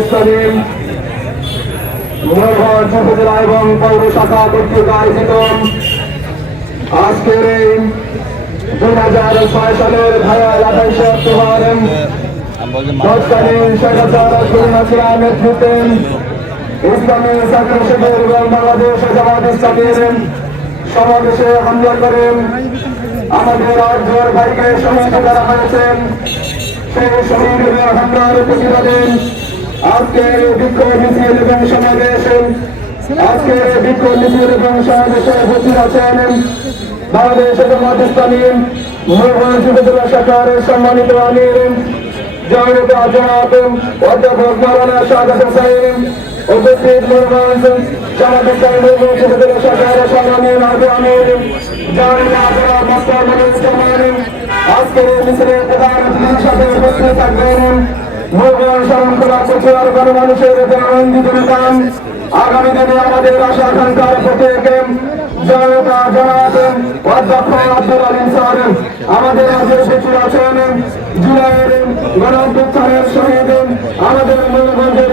ইসলামী ময়ূরভঞ্জ উপজেলা এবং পৌর শাখা কর্তৃক আয়োজিত। আজকের এই দুই হাজার ছয় সালের ভাইয়ার আঠাইশে অক্টোবর, তৎকালীন শেখ হাসিনা খুলনা নেতৃত্বে ইসলামী ছাত্র শিবির এবং বাংলাদেশ জামাত ইসলামের সমাবেশে হামলা করেন। আমাদের অর্ধর ভাইকে শহীদ করা হয়েছেন সেই শহীদ হামলার প্রতিবাদে আজকের বিক্ষোভ মিছিল এবং সমাবেশ আজকের বিক্ষোভ মিছিল এবং সমাবেশে উপস্থিত আছেন বাংলাদেশ জামাত ইসলামী ময়ূরভঞ্জ উপজেলা শাখার সম্মানিত আমির জয়নত জনাব অধ্যাপক মাওলানা শাহাদ হোসেন, উপস্থিত ময়ূরভঞ্জ জামাত ইসলামী ময়ূরভঞ্জ উপজেলা শাখার সম্মানীয় আমির জয়নত জনাব মাস্টার মনিরুজ্জামান আজকের মিছিলে প্রধান অতিথি হিসাবে উপস্থিত থাকবেন ময়ূরভঞ্জ শরণখোলা প্রচার গণমানুষের আনন্দিত নেতা আগামী দিনে আমাদের আশা আকাঙ্ক্ষার প্রত্যেক জনতা জনাবেন অধ্যক্ষ আব্দুল আলিম স্যার, আমাদের মাঝে আমাদের মূলগঞ্জের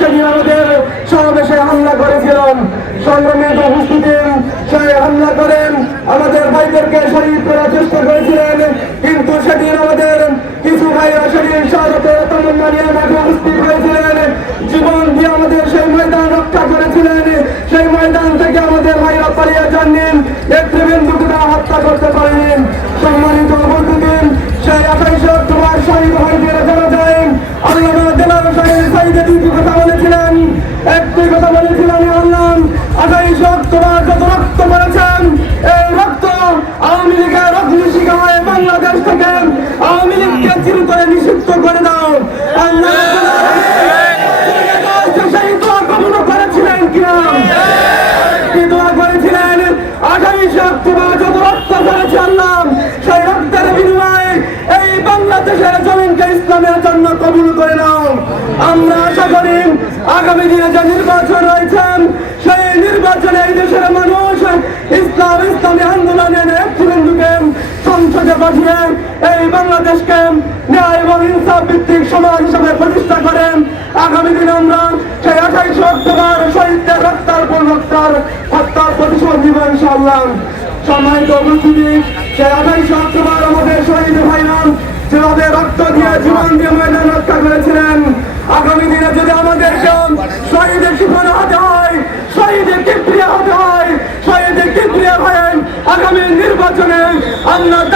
সেদিন আমাদের সমাবেশে হামলা করেছিলেন সংগ্রামের উপস্থিতি সে হামলা করেন। আমাদের ভাইদেরকে শহীদ করার চেষ্টা করেছিলেন। কিন্তু সেদিন আমাদের কিছু ভাইরা সেদিন শাহাদতের তামান্না নিয়ে মাঠে আগামী দিনে যে নির্বাচন রয়েছেন সেই নির্বাচনে এই দেশের মানুষ ইসলাম, ইসলামী আন্দোলনের নেতৃবৃন্দকে সংসদে পাঠিয়ে এই বাংলাদেশকে ন্যায় এবং ইনসাফ ভিত্তিক সমাজ হিসাবে প্রতিষ্ঠা করেন। আগামী দিনে আমরা সেই আঠাইশে অক্টোবর শহীদদের রক্তার্পণ হত্যার হত্যার প্রতিশোধ নিব ইনশাআল্লাহ। সম্মানিত উপস্থিতি, সেই আঠাইশে অক্টোবর আমাদের শহীদ ভাইরাম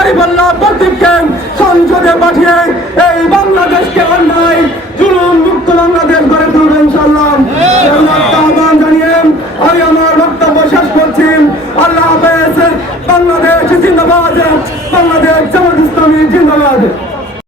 দাঁড়িপাল্লা প্রতীককে সংসদে পাঠিয়ে এই বাংলাদেশকে অন্যায়, জুলুম মুক্ত বাংলাদেশ গড়ে তুলবে ইনশাল্লাহ জানিয়ে, আমি আমার বক্তব্য শেষ করছি। আল্লাহ হাফেজ, বাংলাদেশ জিন্দাবাদ, বাংলাদেশ জামাত ইসলামী জিন্দাবাদ।